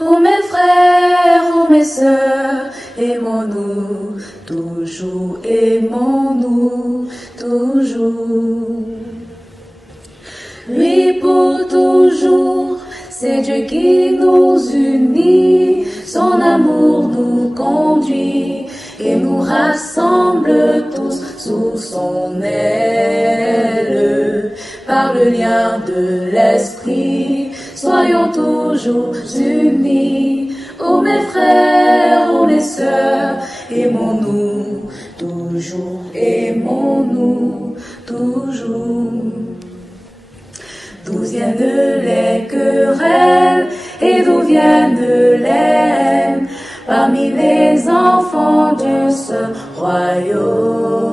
Ô mes frères, ô mes sœurs, aimons-nous, toujours aimons-nous, toujours. Lui pour toujours, c'est Dieu qui nous unit, son amour nous conduit et nous rassemble tous sous son aile. Par le lien de l'esprit, soyons toujours unis. Ô mes frères, ô mes sœurs, aimons-nous, toujours aimons-nous, toujours. D'où viennent les querelles et d'où viennent les haines parmi les enfants de ce royaume?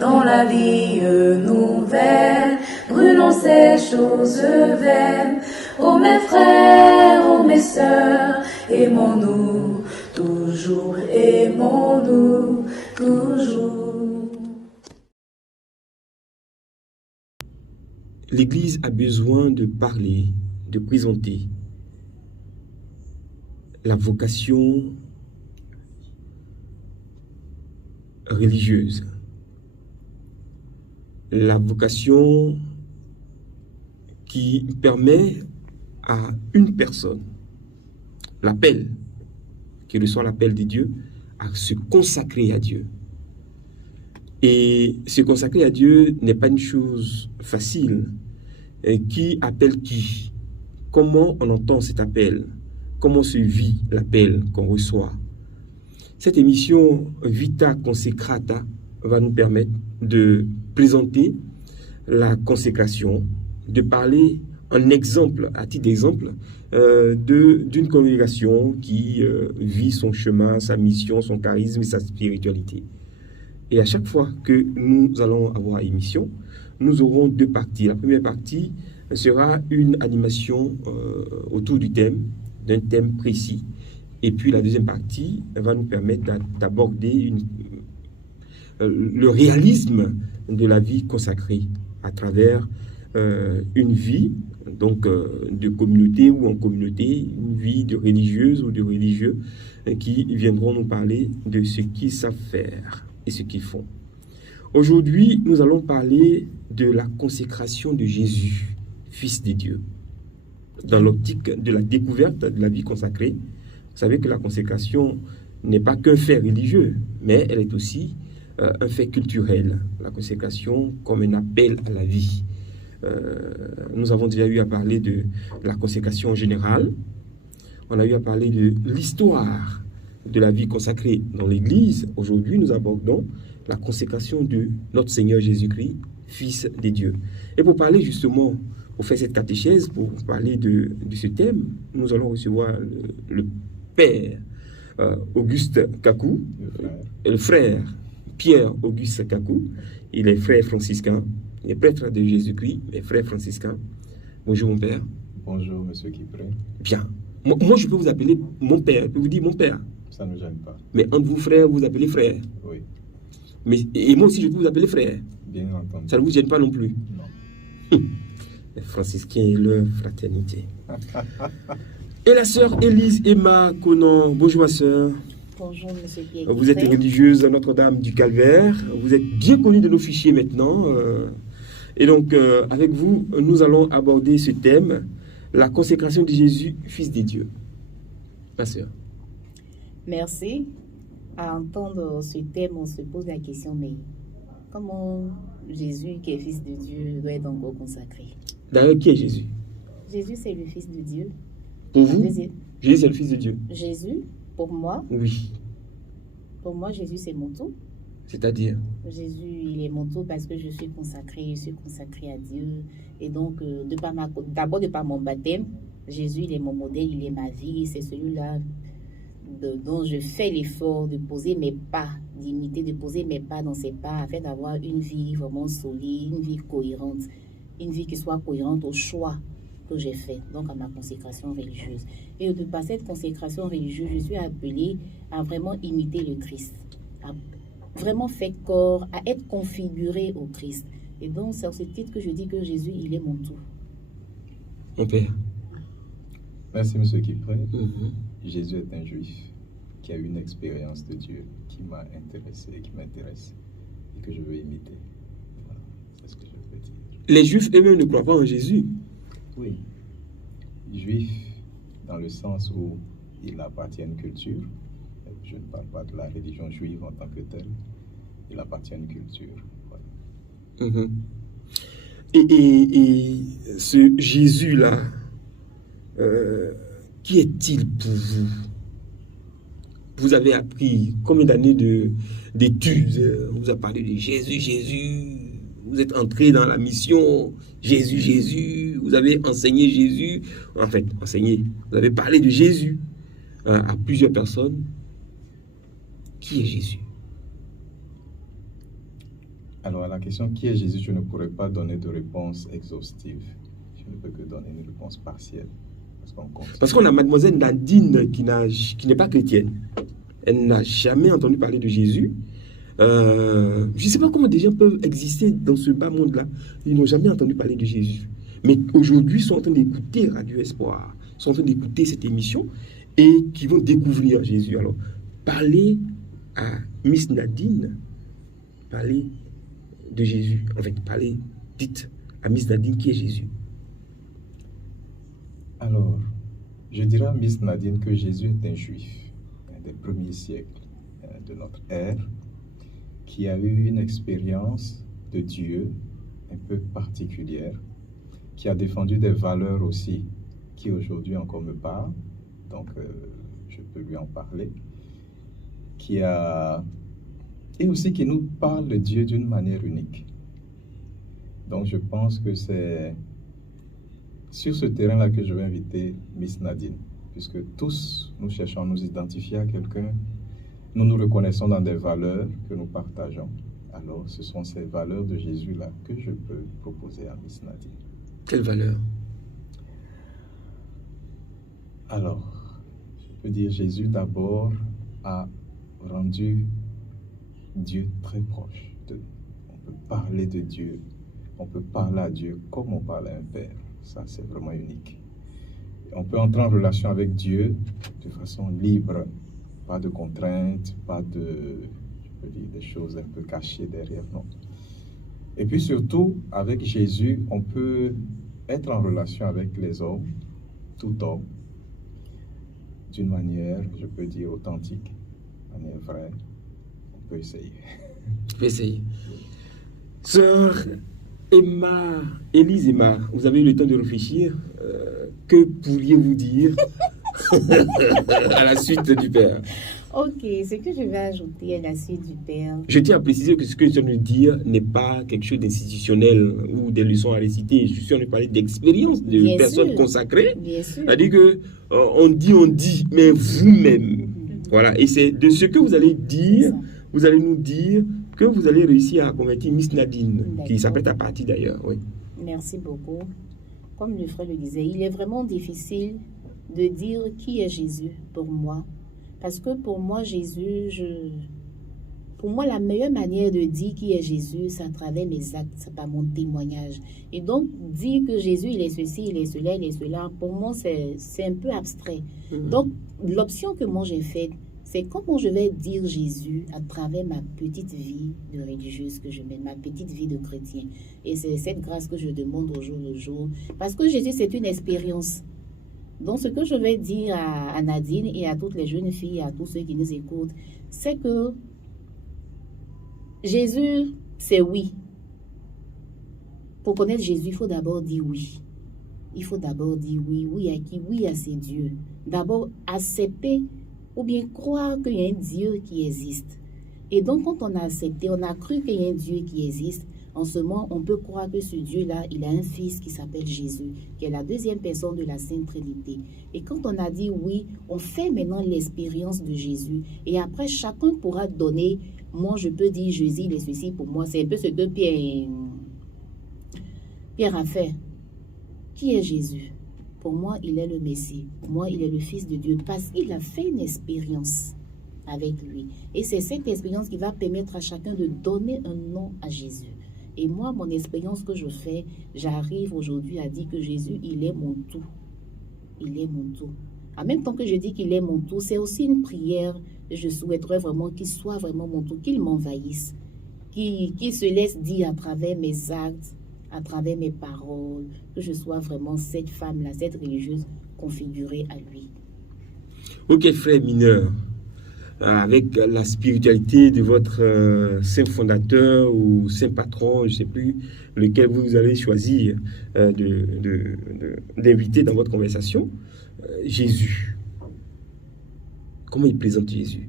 Dans la vie nouvelle, brûlons ces choses vaines. Ô mes frères, ô mes sœurs, aimons-nous, toujours aimons-nous, toujours. L'Église a besoin de parler, de présenter la vocation religieuse, la vocation qui permet à une personne, l'appel, qu'il soit l'appel de Dieu, à se consacrer à Dieu. Et se consacrer à Dieu n'est pas une chose facile. Et qui appelle qui? Comment on entend cet appel? Comment se vit l'appel qu'on reçoit? Cette émission Vita Consecrata va nous permettre de présenter la consécration, de parler en exemple, à titre d'exemple, d'une congrégation qui vit son chemin, sa mission, son charisme et sa spiritualité. Et à chaque fois que nous allons avoir émission, nous aurons deux parties. La première partie sera une animation autour d'un thème précis. Et puis la deuxième partie va nous permettre d'aborder le réalisme de la vie consacrée à travers une vie donc de communauté ou en communauté, une vie de religieuse ou de religieux qui viendront nous parler de ce qu'ils savent faire et ce qu'ils font. Aujourd'hui, nous allons parler de la consécration de Jésus, Fils de Dieu. Dans l'optique de la découverte de la vie consacrée, vous savez que la consécration n'est pas qu'un fait religieux, mais elle est aussi un fait culturel. La consécration comme un appel à la vie. Nous avons déjà eu à parler de la consécration générale. On a eu à parler de l'histoire de la vie consacrée dans l'Église. Aujourd'hui, nous abordons la consécration de notre Seigneur Jésus-Christ, Fils de Dieu. Et pour parler justement, pour faire cette catéchèse, pour parler de ce thème, nous allons recevoir le Père Auguste Kakou, le frère Pierre Auguste Kakou. Il est frère franciscain, il est prêtre de Jésus-Christ, mais frère franciscain. Bonjour mon père. Bonjour monsieur Kipré. Bien. Moi je peux vous appeler mon père, je peux vous dire mon père. Ça ne gêne pas. Mais entre vous frères, vous appelez frère. Oui. Et moi aussi je peux vous appeler frère. Bien entendu. Ça ne vous gêne pas non plus. Non. Les franciscains et leur fraternité. Et la sœur Élise Emma Conan. Bonjour ma sœur. Bonjour monsieur Pierre. Vous êtes religieuse à Notre-Dame du Calvaire. Vous êtes bien connue de nos fichiers maintenant. Et donc avec vous, nous allons aborder ce thème, la consécration de Jésus, Fils de Dieu. Ma sœur. Merci. À entendre ce thème, on se pose la question, mais comment Jésus, qui est Fils de Dieu, doit être encore consacré? D'ailleurs, qui est Jésus? Jésus, c'est le Fils de Dieu. Pour vous, Jésus, c'est le Fils de Dieu. Jésus, pour moi, oui. Pour moi, Jésus, c'est mon tout. C'est-à-dire? Jésus, il est mon tout parce que je suis consacrée à Dieu. Et donc, d'abord, de par mon baptême, Jésus, il est mon modèle, il est ma vie. C'est celui-là dont je fais l'effort de poser mes pas, d'imiter, de poser mes pas dans ses pas, afin d'avoir une vie vraiment solide, une vie cohérente, une vie qui soit cohérente au choix que j'ai fait, donc à ma consécration religieuse. Et de par cette consécration religieuse, je suis appelée à vraiment imiter le Christ, à vraiment faire corps, à être configuré au Christ. Et donc, c'est à ce titre que je dis que Jésus, il est mon tout. Mon père, Merci, monsieur Kipré. Mhm. Jésus est un juif qui a eu une expérience de Dieu qui m'a intéressé, qui m'intéresse et que je veux imiter. Voilà, c'est ce que je peux dire. Les Juifs eux-mêmes ne croient pas en Jésus. Oui, juif dans le sens où il appartient à une culture. Je ne parle pas de la religion juive en tant que telle. Il appartient à une culture. Voilà. Mhm. Et ce Jésus-là, qui est-il pour vous? Vous avez appris combien d'années d'études? On vous a parlé de Jésus, Jésus. Vous êtes entré dans la mission Jésus, Jésus. Vous avez enseigné Jésus. En fait, enseigné. Vous avez parlé de Jésus à plusieurs personnes. Qui est Jésus? Alors, à la question qui est Jésus, je ne pourrais pas donner de réponse exhaustive. Je ne peux que donner une réponse partielle. Parce qu'on a mademoiselle Nadine qui n'est pas chrétienne. Elle n'a jamais entendu parler de Jésus. Je ne sais pas comment des gens peuvent exister dans ce bas monde-là. Ils n'ont jamais entendu parler de Jésus. Mais aujourd'hui, ils sont en train d'écouter Radio Espoir. Ils sont en train d'écouter cette émission et qui vont découvrir Jésus. Alors, parlez à Miss Nadine. Parlez de Jésus. En fait, dites à Miss Nadine qui est Jésus. Alors, je dirais à Miss Nadine que Jésus est un juif des premiers siècles de notre ère qui a eu une expérience de Dieu un peu particulière, qui a défendu des valeurs aussi qui aujourd'hui encore me parlent, donc je peux lui en parler, et aussi qui nous parle de Dieu d'une manière unique. Donc je pense que c'est sur ce terrain-là que je vais inviter Miss Nadine, puisque tous nous cherchons à nous identifier à quelqu'un, nous nous reconnaissons dans des valeurs que nous partageons. Alors ce sont ces valeurs de Jésus-là que je peux proposer à Miss Nadine. Quelles valeurs? Alors, je peux dire Jésus d'abord a rendu Dieu très proche de nous. On peut parler de Dieu, on peut parler à Dieu comme on parle à un père. Ça, c'est vraiment unique. On peut entrer en relation avec Dieu de façon libre, pas de contraintes, pas de, je peux dire, des choses un peu cachées derrière, non. Et puis surtout, avec Jésus, on peut être en relation avec les hommes, tout homme, d'une manière, je peux dire, authentique, d'une manière vraie. On peut essayer. On peut essayer. Sœur Élise Emma, vous avez eu le temps de réfléchir. Que pourriez-vous dire à la suite du Père? Ok, ce que je vais ajouter à la suite du Père. Je tiens à préciser que ce que je viens de dire n'est pas quelque chose d'institutionnel ou des leçons à réciter. Je suis en train de parler d'expérience de Bien personnes sûr. consacrées. Bien sûr. C'est-à-dire que on dit, mais vous-même. Voilà. Et c'est de ce que vous allez dire, vous allez nous dire que vous allez réussir à convertir Miss Nadine, qui D'accord. s'appelle à partir d'ailleurs. Oui. Merci beaucoup. Comme le frère le disait, il est vraiment difficile de dire qui est Jésus pour moi. Parce que pour moi, pour moi, la meilleure manière de dire qui est Jésus, c'est à travers mes actes, c'est par mon témoignage. Et donc, dire que Jésus, il est ceci, il est cela, il est cela, pour moi, c'est un peu abstrait. Donc, l'option que moi j'ai faite, c'est comment je vais dire Jésus à travers ma petite vie de religieuse que je mène, ma petite vie de chrétien. Et c'est cette grâce que je demande au jour le jour. Parce que Jésus, c'est une expérience. Donc, ce que je vais dire à Nadine et à toutes les jeunes filles, à tous ceux qui nous écoutent, c'est que Jésus, c'est oui. Pour connaître Jésus, il faut d'abord dire oui. Il faut d'abord dire oui. Oui à qui? Oui à ces dieux. D'abord, accepter ou bien croire qu'il y a un Dieu qui existe. Et donc, quand on a accepté, on a cru qu'il y a un Dieu qui existe, en ce moment, on peut croire que ce Dieu-là, il a un fils qui s'appelle Jésus, qui est la deuxième personne de la Sainte Trinité. Et quand on a dit oui, on fait maintenant l'expérience de Jésus. Et après, chacun pourra donner, moi je peux dire Jésus, il est ceci pour moi. C'est un peu ce que Pierre a fait. Qui est Jésus? Pour moi, il est le Messie. Pour moi, il est le Fils de Dieu parce qu'il a fait une expérience avec lui. Et c'est cette expérience qui va permettre à chacun de donner un nom à Jésus. Et moi, mon expérience que je fais, j'arrive aujourd'hui à dire que Jésus, il est mon tout. il est mon tout. En même temps que je dis qu'il est mon tout, c'est aussi une prière. Je souhaiterais vraiment qu'il soit vraiment mon tout, qu'il m'envahisse, qu'il se laisse dire à travers mes actes, à travers mes paroles, que je sois vraiment cette femme-là, cette religieuse configurée à lui. Ok, frère mineur, avec la spiritualité de votre saint fondateur ou saint patron, je ne sais plus, lequel vous allez choisir d'inviter dans votre conversation, Jésus. Comment il présente Jésus?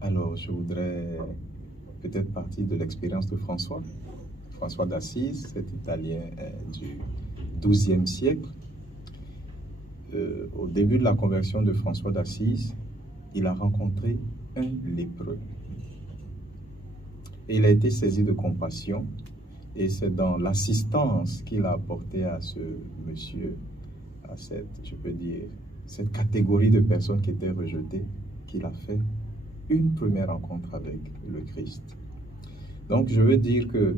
Alors, je voudrais peut-être partir de l'expérience de François d'Assise, cet Italien du XIIe siècle. Au début de la conversion de François d'Assise, il a rencontré un lépreux. Et il a été saisi de compassion. Et c'est dans l'assistance qu'il a apportée à ce monsieur, à cette, je peux dire, cette catégorie de personnes qui étaient rejetées, qu'il a fait une première rencontre avec le Christ. Donc, je veux dire que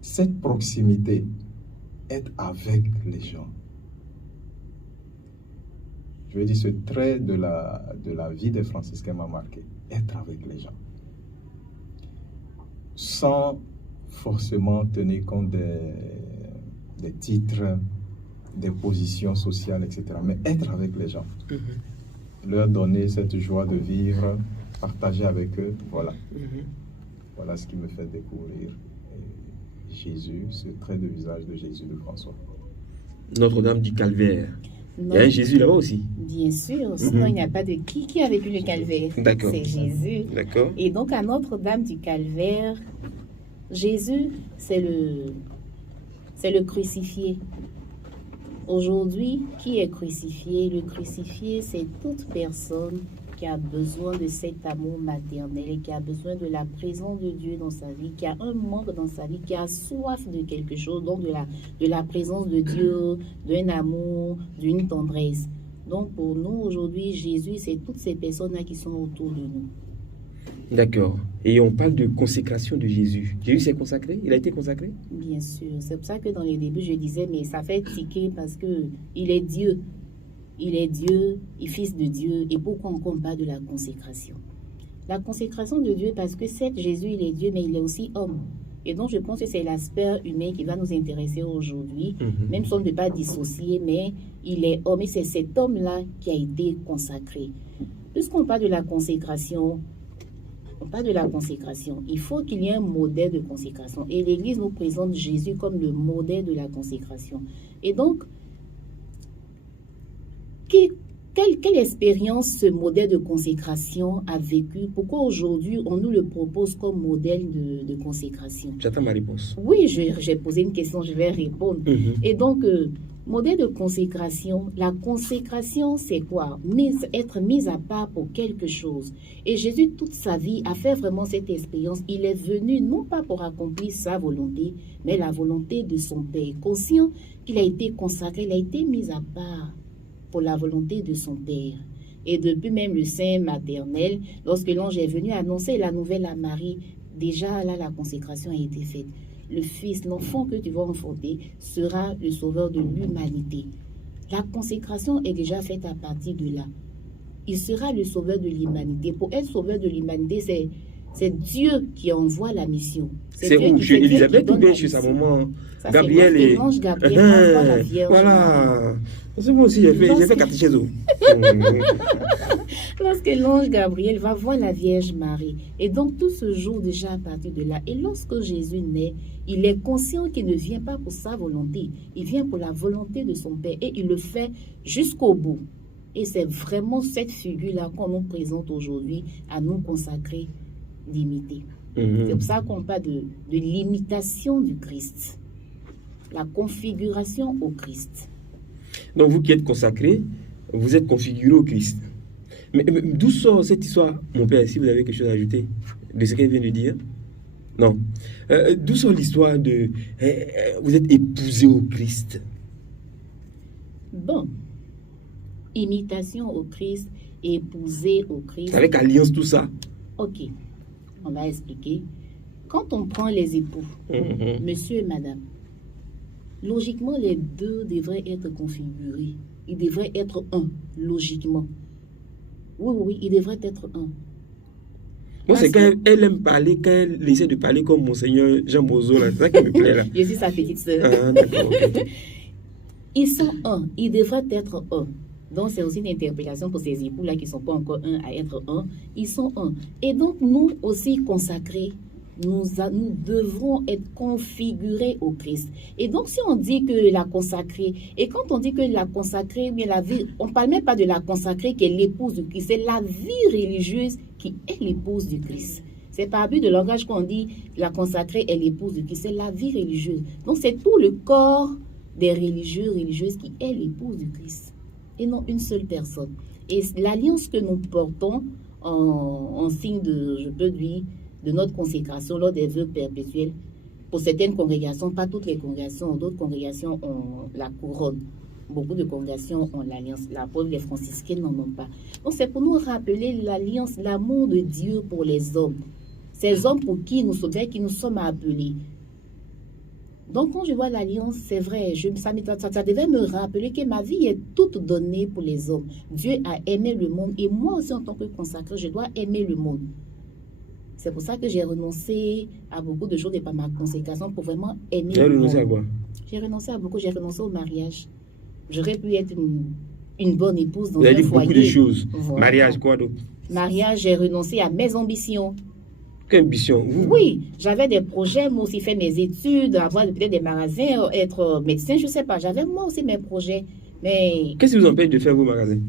cette proximité, être avec les gens, je veux dire, ce trait de la vie des franciscains m'a marqué, être avec les gens, sans forcément tenir compte des titres, des positions sociales, etc., mais être avec les gens. Leur donner cette joie de vivre, partager avec eux, voilà. Voilà ce qui me fait découvrir Jésus, ce trait de visage de Jésus de François. Notre-Dame du Calvaire. Non. Il y a un Jésus là-bas aussi. Bien sûr, sinon il n'y a pas de qui a vécu le calvaire. D'accord. C'est Jésus. D'accord. Et donc à Notre-Dame du Calvaire, Jésus, c'est le crucifié. Aujourd'hui, qui est crucifié? Le crucifié, c'est toute personne qui a besoin de cet amour maternel et qui a besoin de la présence de Dieu dans sa vie, qui a un manque dans sa vie, qui a soif de quelque chose, donc de la présence de Dieu, d'un amour, d'une tendresse. Donc pour nous, aujourd'hui, Jésus, c'est toutes ces personnes-là qui sont autour de nous. D'accord. Et on parle de consécration de Jésus. Jésus s'est consacré? Il a été consacré? Bien sûr. C'est pour ça que dans les débuts, je disais, mais ça fait tiquer parce que il est Dieu. Il est Dieu, il est fils de Dieu. Et pourquoi on parle de la consécration? La consécration de Dieu, parce que certes, Jésus, il est Dieu, mais il est aussi homme. Et donc, je pense que c'est l'aspect humain qui va nous intéresser aujourd'hui, même si on ne peut pas dissocier, mais il est homme. Et c'est cet homme-là qui a été consacré. Puisqu'on parle de la consécration, il faut qu'il y ait un modèle de consécration. Et l'Église nous présente Jésus comme le modèle de la consécration. Et donc, quelle expérience ce modèle de consécration a vécu? Pourquoi aujourd'hui on nous le propose comme modèle de consécration? J'attends ma réponse. Oui, j'ai posé une question, je vais répondre. Et donc, modèle de consécration, la consécration, c'est quoi? Être mis à part pour quelque chose. Et Jésus, toute sa vie, a fait vraiment cette expérience. Il est venu non pas pour accomplir sa volonté, mais la volonté de son Père. Conscient qu'il a été consacré, il a été mis à part pour la volonté de son Père. Et depuis même le sein maternel, lorsque l'ange est venu annoncer la nouvelle à Marie, déjà là, la consécration a été faite. Le Fils, l'enfant que tu vas enfanter, sera le sauveur de l'humanité. La consécration est déjà faite à partir de là. Il sera le sauveur de l'humanité. Pour être sauveur de l'humanité, c'est Dieu qui envoie la mission. C'est où? Chez Élisabeth ou bien chez sa maman Gabriel et... L'ange Gabriel envoie la Vierge. Voilà. C'est moi aussi, j'ai fait catéchéso. Lorsque l'ange Gabriel va voir la Vierge Marie. Et donc tout se joue déjà à partir de là. Et lorsque Jésus naît, il est conscient qu'il ne vient pas pour sa volonté. Il vient pour la volonté de son Père. Et il le fait jusqu'au bout. Et c'est vraiment cette figure-là qu'on nous présente aujourd'hui à nous consacrer, d'imiter. C'est pour ça qu'on parle de l'imitation du Christ. La configuration au Christ. Donc vous qui êtes consacré, vous êtes configuré au Christ. Mais d'où sort cette histoire, mon père, si vous avez quelque chose à ajouter de ce qu'elle vient de dire? Non. D'où sort l'histoire de vous êtes épousé au Christ? Bon. Imitation au Christ, épousé au Christ. Avec alliance, tout ça? Ok. On va expliquer. quand on prend les époux, monsieur et madame, logiquement, les deux devraient être configurés. Ils devraient être un, logiquement. Oui, ils devraient être un. Moi, c'est quand elle aime parler, quand elle essaie de parler comme Monseigneur Jean Bozo, là, c'est ça qui me plaît, là. Je suis sa petite sœur. Ah, d'accord, ok. Ils sont un, ils devraient être un. Donc, c'est aussi une interpellation pour ces époux-là qui ne sont pas encore un à être un. Ils sont un. Et donc, nous aussi consacrés, nous devrons être configurés au Christ. Et donc, si on dit que la consacrée, et quand on dit que la consacrée, mais la vie, on ne parle même pas de la consacrée qui est l'épouse du Christ, c'est la vie religieuse qui est l'épouse du Christ. C'est par abus de langage qu'on dit la consacrée est l'épouse du Christ, c'est la vie religieuse. Donc, c'est tout le corps des religieuses qui est l'épouse du Christ, et non une seule personne. Et l'alliance que nous portons en signe de, je peux dire, de notre consécration lors des vœux perpétuels, pour certaines congrégations, pas toutes les congrégations, d'autres congrégations ont la couronne. Beaucoup de congrégations ont l'alliance. La preuve, les franciscaines n'en ont pas. Donc c'est pour nous rappeler l'alliance, l'amour de Dieu pour les hommes. Ces hommes pour qui nous sommes appelés. Donc quand je vois l'alliance, c'est vrai, ça devait me rappeler que ma vie est toute donnée pour les hommes. Dieu a aimé le monde et moi aussi en tant que consacré, je dois aimer le monde. C'est pour ça que j'ai renoncé à beaucoup de choses et pas ma consécration pour vraiment aimer le monde. Renoncé à quoi? J'ai renoncé à beaucoup, j'ai renoncé au mariage. J'aurais pu être une bonne épouse dans Vous avez un dit foyer. beaucoup de choses. Voilà. Mariage, quoi d'autre? Mariage, j'ai renoncé à mes ambitions. Quelle ambition? Oui, j'avais des projets, moi aussi faire mes études, avoir peut-être des magasins, être médecin, je ne sais pas. J'avais moi aussi mes projets. Mais... Qu'est-ce qui vous empêche de faire vos magasins?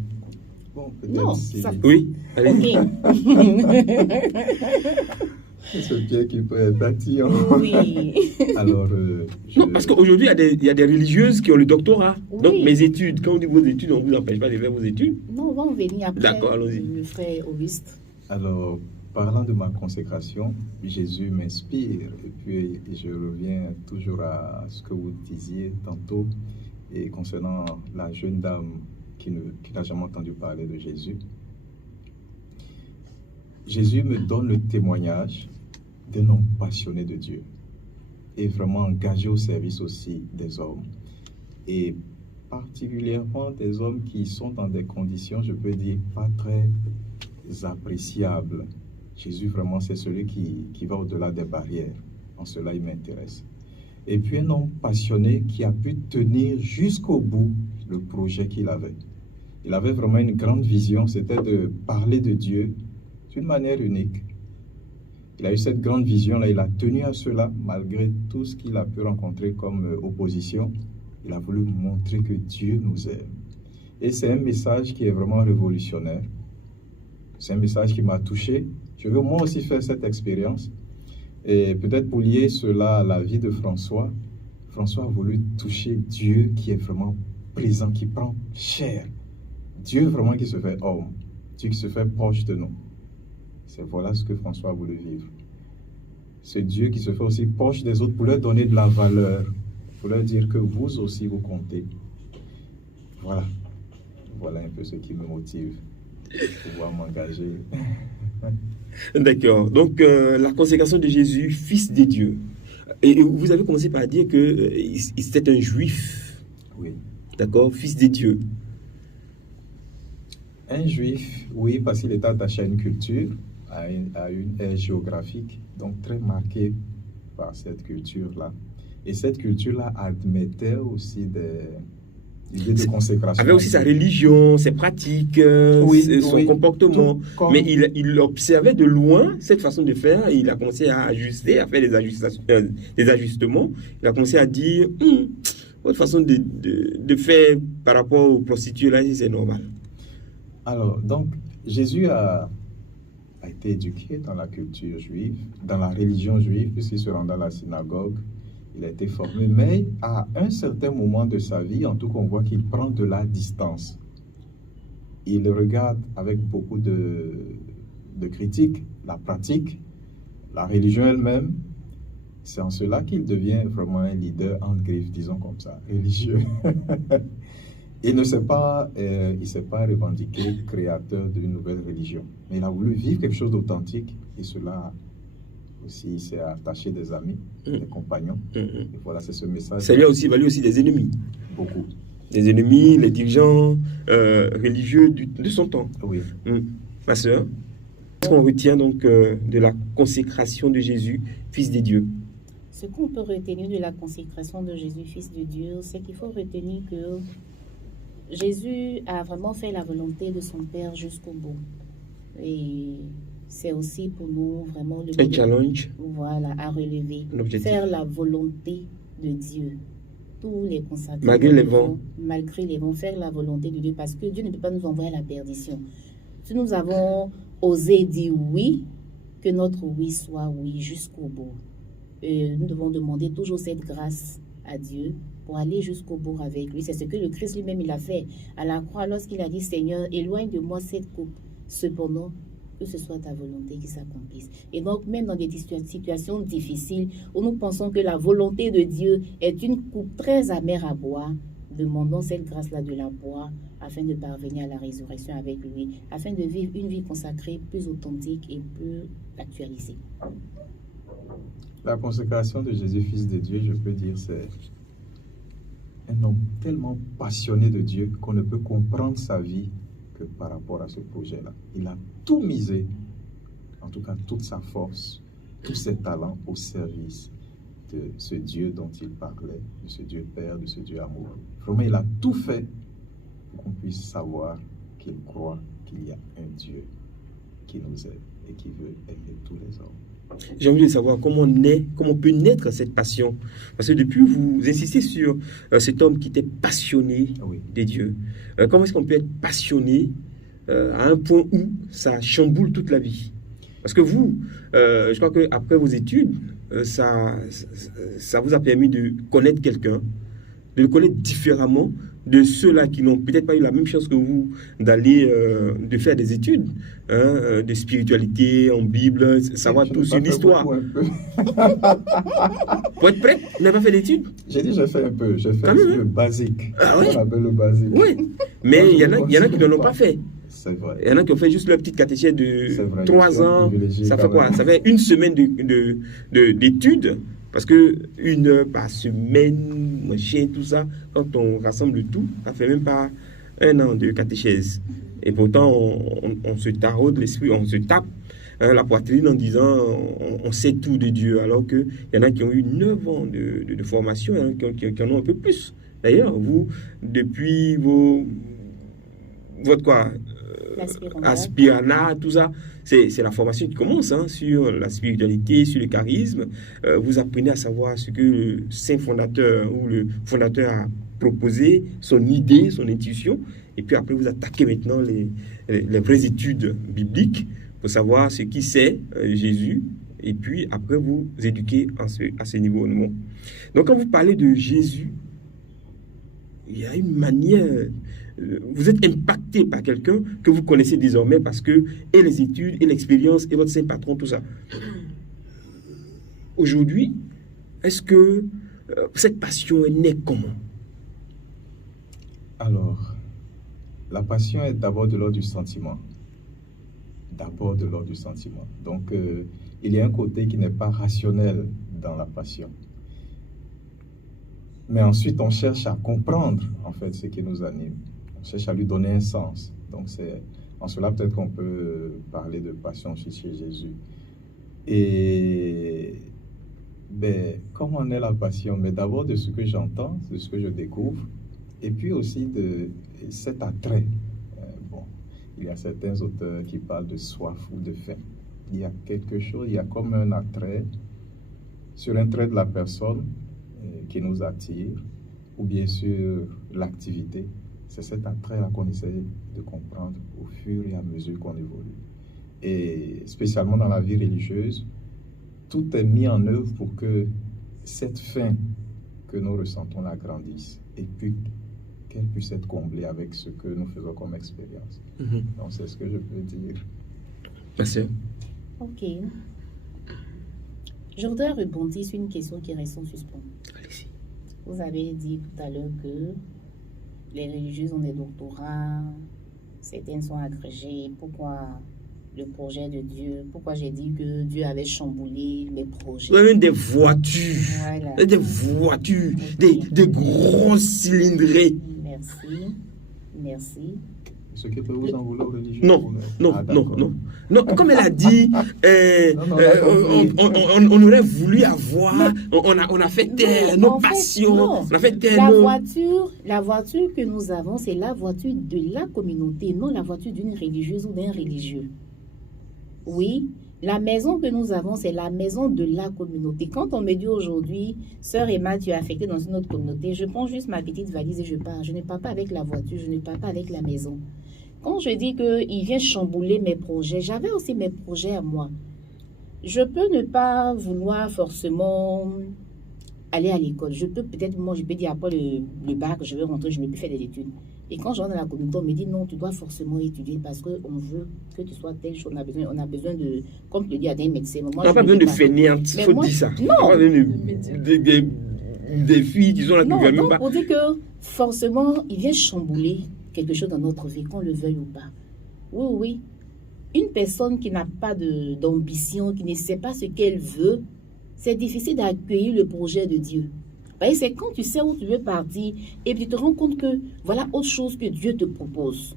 Bon, non, si... ça... Oui, allez. Ok. C'est bien qui peut être attirant. Oui. Alors, Non, parce qu'aujourd'hui, il y a des religieuses qui ont le doctorat. Oui. Donc, mes études, quand on dit vos études, on ne vous empêche pas de faire vos études. Non, on va en venir après. D'accord, allons-y. Le frère Auguste. Alors, parlant de ma consécration, Jésus m'inspire. Et puis, je reviens toujours à ce que vous disiez tantôt et concernant la jeune dame qui n'a jamais entendu parler de Jésus. Jésus me donne le témoignage d'un homme passionné de Dieu et vraiment engagé au service aussi des hommes. Et particulièrement des hommes qui sont dans des conditions, je peux dire, pas très appréciables. Jésus, vraiment, c'est celui qui va au-delà des barrières. En cela, il m'intéresse. Et puis, un homme passionné qui a pu tenir jusqu'au bout le projet qu'il avait. Il avait vraiment une grande vision, c'était de parler de Dieu d'une manière unique. Il a eu cette grande vision-là, il a tenu à cela, malgré tout ce qu'il a pu rencontrer comme opposition. Il a voulu montrer que Dieu nous aime. Et c'est un message qui est vraiment révolutionnaire. C'est un message qui m'a touché. Je veux moi aussi faire cette expérience. Et peut-être pour lier cela à la vie de François, François a voulu toucher Dieu qui est vraiment présent, qui prend chair. Dieu vraiment qui se fait homme, Dieu qui se fait proche de nous. Voilà ce que François a voulu vivre. C'est Dieu qui se fait aussi proche des autres pour leur donner de la valeur, pour leur dire que vous aussi vous comptez. Voilà un peu ce qui me motive pour pouvoir m'engager. D'accord. Donc, la consécration de Jésus, fils de Dieu. Et vous avez commencé par dire que c'était un juif. Oui. D'accord, fils de Dieu. Un juif, oui, parce qu'il est attaché à une culture, à une ère géographique, donc très marquée par cette culture-là. Et cette culture-là admettait aussi des idées de consécration. Avait aussi sa religion, ses pratiques, son comportement. Mais il observait de loin cette façon de faire. Il a commencé à ajuster, à faire des ajustements. Il a commencé à dire, votre façon de faire par rapport aux prostituées, là, c'est normal. Alors, donc, Jésus a été éduqué dans la culture juive, dans la religion juive, puisqu'il se rendait à la synagogue. Il a été formé, mais à un certain moment de sa vie, en tout cas, on voit qu'il prend de la distance. Il regarde avec beaucoup de critiques la pratique, la religion elle-même. C'est en cela qu'il devient vraiment un leader, entre griffes, disons comme ça, religieux. Il ne s'est pas revendiqué créateur d'une nouvelle religion, mais il a voulu vivre quelque chose d'authentique et cela aussi il s'est attaché des amis, des compagnons. Et voilà, c'est ce message. Ça lui a aussi valu aussi des ennemis. Beaucoup. Les ennemis, les dirigeants religieux de son temps. Oui. Ma sœur, qu'est-ce qu'on retient donc de la consécration de Jésus, Fils de Dieu? Ce qu'on peut retenir de la consécration de Jésus, Fils de Dieu, c'est qu'il faut retenir que Jésus a vraiment fait la volonté de son Père jusqu'au bout. Et c'est aussi pour nous vraiment un challenge. Voilà, à relever. Faire la volonté de Dieu. Tous les consacrés. Malgré les vents. Malgré les vents, faire la volonté de Dieu. Parce que Dieu ne peut pas nous envoyer à la perdition. Si nous avons osé dire oui, que notre oui soit oui jusqu'au bout. Nous devons demander toujours cette grâce à Dieu pour aller jusqu'au bout avec lui. C'est ce que le Christ lui-même il a fait à la croix lorsqu'il a dit Seigneur, éloigne de moi cette coupe. Cependant, que ce soit ta volonté qui s'accomplisse. Et donc, même dans des situations difficiles où nous pensons que la volonté de Dieu est une coupe très amère à boire, demandons cette grâce-là de la boire afin de parvenir à la résurrection avec lui, afin de vivre une vie consacrée plus authentique et plus actualisée. La consécration de Jésus, Fils de Dieu, je peux dire, c'est un homme tellement passionné de Dieu qu'on ne peut comprendre sa vie que par rapport à ce projet-là. Il a tout misé, en tout cas toute sa force, tous ses talents au service de ce Dieu dont il parlait, de ce Dieu Père, de ce Dieu amour. Vraiment, il a tout fait pour qu'on puisse savoir qu'il croit qu'il y a un Dieu qui nous aime et qui veut aimer tous les hommes. J'ai envie de savoir comment peut naître cette passion. Parce que depuis, vous insistez sur cet homme qui était passionné des dieux. Comment est-ce qu'on peut être passionné à un point où ça chamboule toute la vie? Parce que vous, je crois qu'après vos études, ça vous a permis de connaître quelqu'un, de le connaître différemment de ceux-là qui n'ont peut-être pas eu la même chance que vous d'aller de faire des études de spiritualité en Bible, savoir tout sur l'histoire. Pour être prêt, vous n'avez pas fait d'études? J'ai dit j'ai fait un peu, j'ai fait le basique. Ah ouais? On appelle le basique. Oui, mais il y en a qui ne l'ont pas fait. C'est vrai. Il y en a qui ont fait juste leur petite catéchèse de 3 ans. Ça fait quoi? Ça fait une semaine d'études. Parce que 1 heure par semaine, machin, tout ça, quand on rassemble tout, ça fait même pas 1 an de catéchèse. Et pourtant, on se taraude l'esprit, on se tape la poitrine en disant on sait tout de Dieu. Alors qu'il y en a qui ont eu 9 ans de formation, hein, qui en ont un peu plus. D'ailleurs, vous, depuis votre quoi? Aspirana, tout ça, c'est la formation qui commence sur la spiritualité, sur le charisme. Vous apprenez à savoir ce que le saint fondateur ou le fondateur a proposé, son idée, son intuition, et puis après vous attaquez maintenant les vraies études bibliques pour savoir ce qui c'est Jésus, et puis après vous éduquez à ce niveau. Donc quand vous parlez de Jésus, il y a une manière... Vous êtes impacté par quelqu'un que vous connaissez désormais parce que, et les études, et l'expérience, et votre saint patron, tout ça. Aujourd'hui, est-ce que cette passion est née comment? Alors, la passion est d'abord de l'ordre du sentiment. D'abord de l'ordre du sentiment. Donc, il y a un côté qui n'est pas rationnel dans la passion. Mais ensuite, on cherche à comprendre, en fait, ce qui nous anime. On cherche à lui donner un sens. Donc, c'est en cela peut-être qu'on peut parler de passion chez Jésus. Et comment est la passion? Mais d'abord de ce que j'entends, de ce que je découvre, et puis aussi de cet attrait. Il y a certains auteurs qui parlent de soif ou de faim. Il y a quelque chose, il y a comme un attrait sur un trait de la personne qui nous attire, ou bien sur l'activité. C'est cet attrait-là qu'on essaie de comprendre au fur et à mesure qu'on évolue. Et spécialement dans la vie religieuse, tout est mis en œuvre pour que cette faim que nous ressentons la grandisse et puis qu'elle puisse être comblée avec ce que nous faisons comme expérience. Donc c'est ce que je peux dire. Merci. Ok. Je voudrais rebondir sur une question qui reste en suspens. Allez-y. Vous avez dit tout à l'heure que les religieuses ont des doctorats, certaines sont agrégées. Pourquoi le projet de Dieu. Pourquoi j'ai dit que Dieu avait chamboulé mes projets. Même des voitures, Voilà. des voitures, Ok. des grosses cylindrées. Merci. Merci. Ce qui peut vous en vouloir religieux. Non, non, Ah, non, d'accord. non. Non, comme elle a dit, Non, d'accord. on aurait voulu avoir, on a fait taire nos En fait, passions, non. on a fait taire La voiture que nous avons, c'est la voiture de la communauté, non la voiture d'une religieuse ou d'un religieux. Oui, la maison que nous avons, c'est la maison de la communauté. Quand on me dit aujourd'hui, Sœur Emma, tu es affectée dans une autre communauté, je prends juste ma petite valise et je pars. Je ne pars pas avec la voiture, je ne pars pas avec la maison. Quand je dis qu'il vient chambouler mes projets, j'avais aussi mes projets à moi. Je peux ne pas vouloir forcément aller à l'école. Je peux peut-être, moi, je peux dire après le bac, je vais rentrer, je ne peux plus faire des études. Et quand je rentre dans la communauté, on me dit non, tu dois forcément étudier parce qu'on veut que tu sois telle chose. On a besoin de, comme tu le dis à des médecins. Moi, On n'a pas besoin de fainéantes, il faut dire ça. Non. On n'a pas besoin des filles qui sont là qui ne Non, veulent même donc pas. on dit que forcément, il vient chambouler quelque chose dans notre vie, qu'on le veuille ou pas. Oui, oui. Une personne qui n'a pas d'ambition, qui ne sait pas ce qu'elle veut, c'est difficile d'accueillir le projet de Dieu. Voyez, c'est quand tu sais où tu veux partir et puis tu te rends compte que voilà autre chose que Dieu te propose.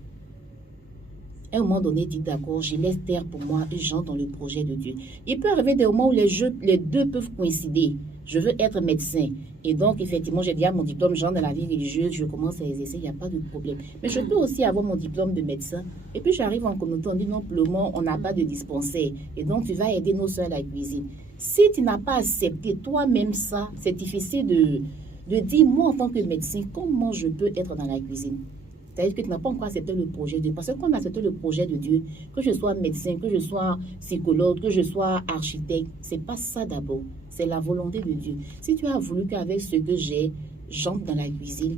À un moment donné, dis d'accord, je laisse terre pour moi et j'entre dans le projet de Dieu. Il peut arriver des moments où les deux peuvent coïncider. Je veux être médecin. Et donc, effectivement, j'ai déjà mon diplôme, j'entre dans la vie religieuse, je commence à exercer, il n'y a pas de problème. Mais je peux aussi avoir mon diplôme de médecin. Et puis, j'arrive en communauté, on dit non, pour le moment, on n'a pas de dispensaire. Et donc, tu vas aider nos soeurs à la cuisine. Si tu n'as pas accepté toi-même ça, c'est difficile de dire, moi, en tant que médecin, comment je peux être dans la cuisine? C'est-à-dire que tu n'as pas encore accepté le projet de Dieu. Parce que quand on a accepté le projet de Dieu, que je sois médecin, que je sois psychologue, que je sois architecte, c'est pas ça d'abord. C'est la volonté de Dieu. Si tu as voulu qu'avec ce que j'ai, j'entre dans la cuisine,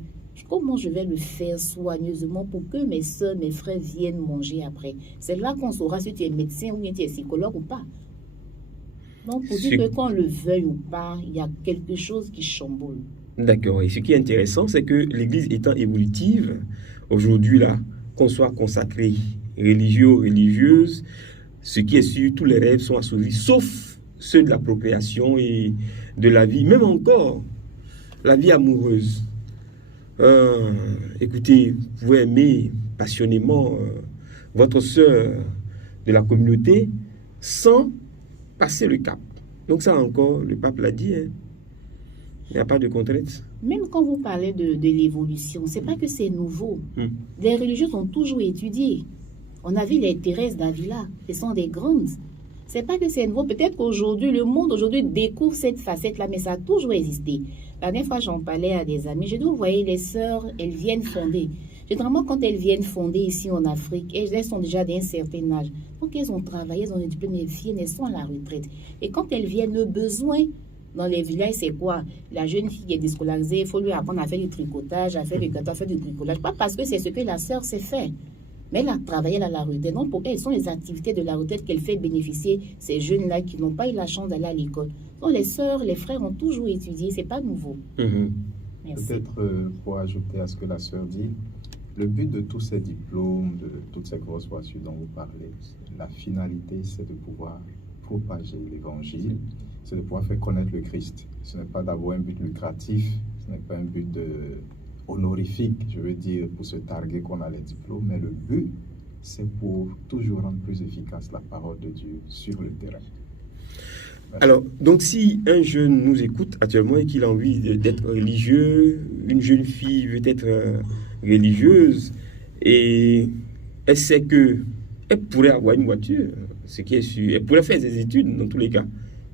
comment je vais le faire soigneusement pour que mes soeurs, mes frères viennent manger après? C'est là qu'on saura si tu es médecin ou bien tu es psychologue ou pas. Donc, pour dire que qu'on le veuille ou pas, il y a quelque chose qui chamboule. D'accord. Et ce qui est intéressant, c'est que l'Église étant évolutive, aujourd'hui, là, qu'on soit consacré, religieux, religieuse, ce qui est sûr, tous les rêves sont assouvis, sauf ceux de la procréation et de la vie, même encore la vie amoureuse. Écoutez, vous pouvez aimer passionnément votre sœur de la communauté sans passer le cap. Donc ça encore, le pape l'a dit, hein. Il n'y a pas de contrainte. Même quand vous parlez de l'évolution, c'est pas que c'est nouveau. Les religieux ont toujours étudié. On a vu les Thérèse d'Avila, ce sont des grandes. C'est pas que c'est nouveau. Peut-être qu'aujourd'hui, le monde aujourd'hui découvre cette facette-là, mais ça a toujours existé. La dernière fois, j'en parlais à des amis. Je dis, vous voyez, les sœurs, elles viennent fonder. Généralement, quand elles viennent fonder ici en Afrique, elles sont déjà d'un certain âge. Donc, elles ont travaillé, elles ont un diplôme, elles viennent, elles sont à la retraite. Et quand elles viennent, le besoin dans les villages, c'est quoi? La jeune fille est déscolarisée, il faut lui apprendre à faire du tricotage, à faire du gâteau, à faire du bricolage. Pas parce que c'est ce que la sœur sait faire. Mais elle a travaillé à la retraite. Donc, pour elle, ce sont les activités de la retraite qu'elle fait bénéficier ces jeunes-là qui n'ont pas eu la chance d'aller à l'école. Donc, les sœurs, les frères ont toujours étudié. C'est pas nouveau. Merci. Peut-être pour ajouter à ce que la sœur dit, le but de tous ces diplômes, de toutes ces grosses voitures dont vous parlez, la finalité, c'est de pouvoir propager l'évangile, c'est de pouvoir faire connaître le Christ. Ce n'est pas d'avoir un but lucratif, ce n'est pas un but honorifique, je veux dire, pour se targuer qu'on a les diplômes, mais le but, c'est pour toujours rendre plus efficace la parole de Dieu sur le terrain. Merci. Alors, donc si un jeune nous écoute actuellement et qu'il a envie d'être religieux, une jeune fille veut être religieuse et elle sait que elle pourrait avoir une voiture, ce qui est sûr, elle pourrait faire des études dans tous les cas,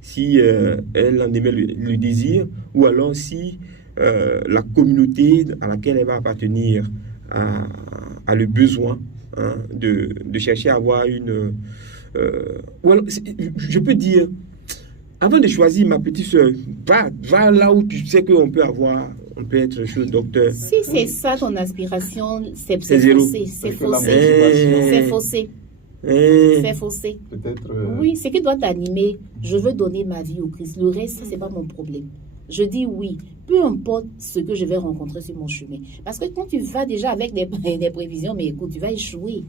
si elle en aimait le désir, ou alors si la communauté à laquelle elle va appartenir a le besoin de chercher à avoir une... ou alors, je peux dire, avant de choisir ma petite soeur, va là où tu sais qu'on peut avoir, on peut être docteur. Si c'est ça ton aspiration, c'est zéro. faussé. C'est faussé. Eh. C'est faussé. Eh. C'est faussé. Peut-être... Oui, ce qui doit t'animer, je veux donner ma vie au Christ. Le reste, ça, c'est pas mon problème. Je dis oui, peu importe ce que je vais rencontrer sur mon chemin. Parce que quand tu vas déjà avec des prévisions, mais écoute, tu vas échouer.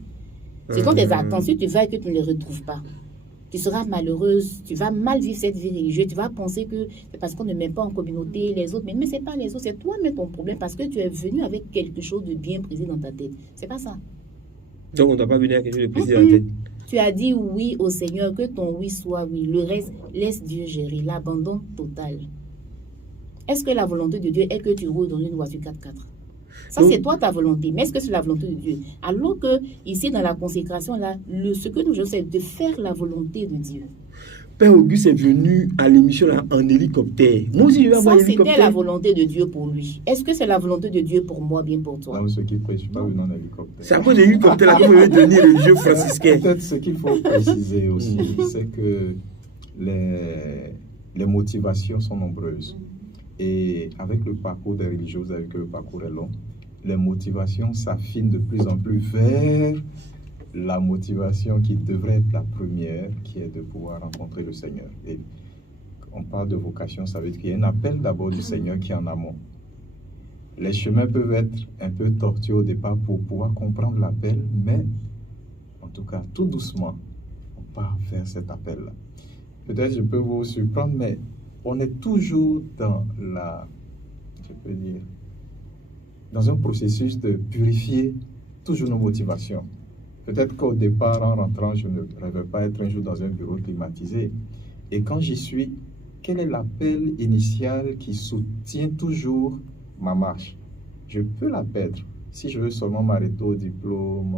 Ce sont tes attentes. Si tu vas et que tu ne les retrouves pas, tu seras malheureuse, tu vas mal vivre cette vie religieuse, tu vas penser que c'est parce qu'on ne met pas en communauté les autres, mais ce n'est pas les autres, c'est toi-même ton problème parce que tu es venu avec quelque chose de bien précis dans ta tête. C'est pas ça. Donc, on ne doit pas venir avec quelque chose de précis dans la tête. Tu as dit oui au Seigneur, que ton oui soit oui. Le reste, laisse Dieu gérer, l'abandon total. Est-ce que la volonté de Dieu est que tu roules dans une voiture 4x4? Ça, c'est toi ta volonté. Mais est-ce que c'est la volonté de Dieu? Alors que, ici, dans la consécration, là, ce que nous faisons, c'est de faire la volonté de Dieu. Père Auguste est venu à l'émission là en hélicoptère. Moi aussi, je vais avoir un hélicoptère. C'était la volonté de Dieu pour lui. Est-ce que c'est la volonté de Dieu pour moi, bien pour toi? Non, ce qui prêche, je ne suis pas venu en hélicoptère. C'est à cause de l'hélicoptère là que vous voulez devenir le vieux franciscain. Peut-être ce qu'il faut préciser aussi, c'est que les motivations sont nombreuses. Et avec le parcours des religieux, vous savez que le parcours est long, les motivations s'affinent de plus en plus vers la motivation qui devrait être la première, qui est de pouvoir rencontrer le Seigneur. Et on parle de vocation, ça veut dire qu'il y a un appel d'abord du Seigneur qui est en amont. Les chemins peuvent être un peu tortueux au départ pour pouvoir comprendre l'appel, mais en tout cas, tout doucement, on part vers cet appel-là. Peut-être je peux vous surprendre, mais on est toujours dans dans un processus de purifier toujours nos motivations. Peut-être qu'au départ, en rentrant, je ne rêvais pas être un jour dans un bureau climatisé. Et quand j'y suis, quel est l'appel initial qui soutient toujours ma marche? Je peux la perdre. Si je veux seulement m'arrêter au diplôme,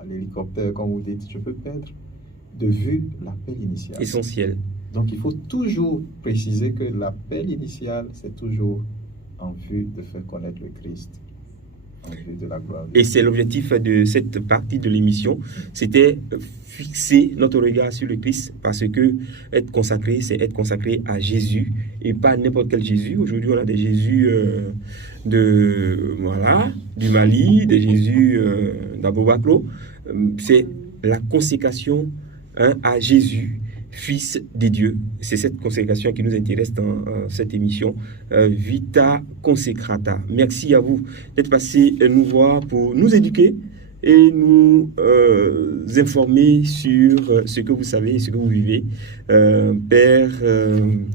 à l'hélicoptère, comme vous dites, je peux perdre de vue l'appel initial. Essentiel. Donc, il faut toujours préciser que l'appel initial, c'est toujours en vue de faire connaître le Christ, en vue de la gloire. Et c'est l'objectif de cette partie de l'émission, c'était fixer notre regard sur le Christ, parce que être consacré, c'est être consacré à Jésus, et pas n'importe quel Jésus. Aujourd'hui, on a des Jésus du Mali, des Jésus d'Abobaklo. C'est la consécration à Jésus, Fils des dieux. C'est cette consécration qui nous intéresse dans cette émission, Vita Consecrata. Merci à vous d'être passé nous voir pour nous éduquer et nous informer sur ce que vous savez et ce que vous vivez. Père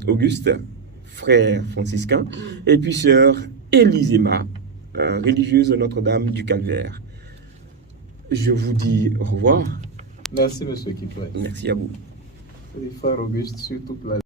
Auguste, frère franciscain, et puis sœur Élisema, religieuse Notre-Dame du Calvaire. Je vous dis au revoir. Merci, monsieur Kiplay. Merci à vous. Les frères Auguste sur toute la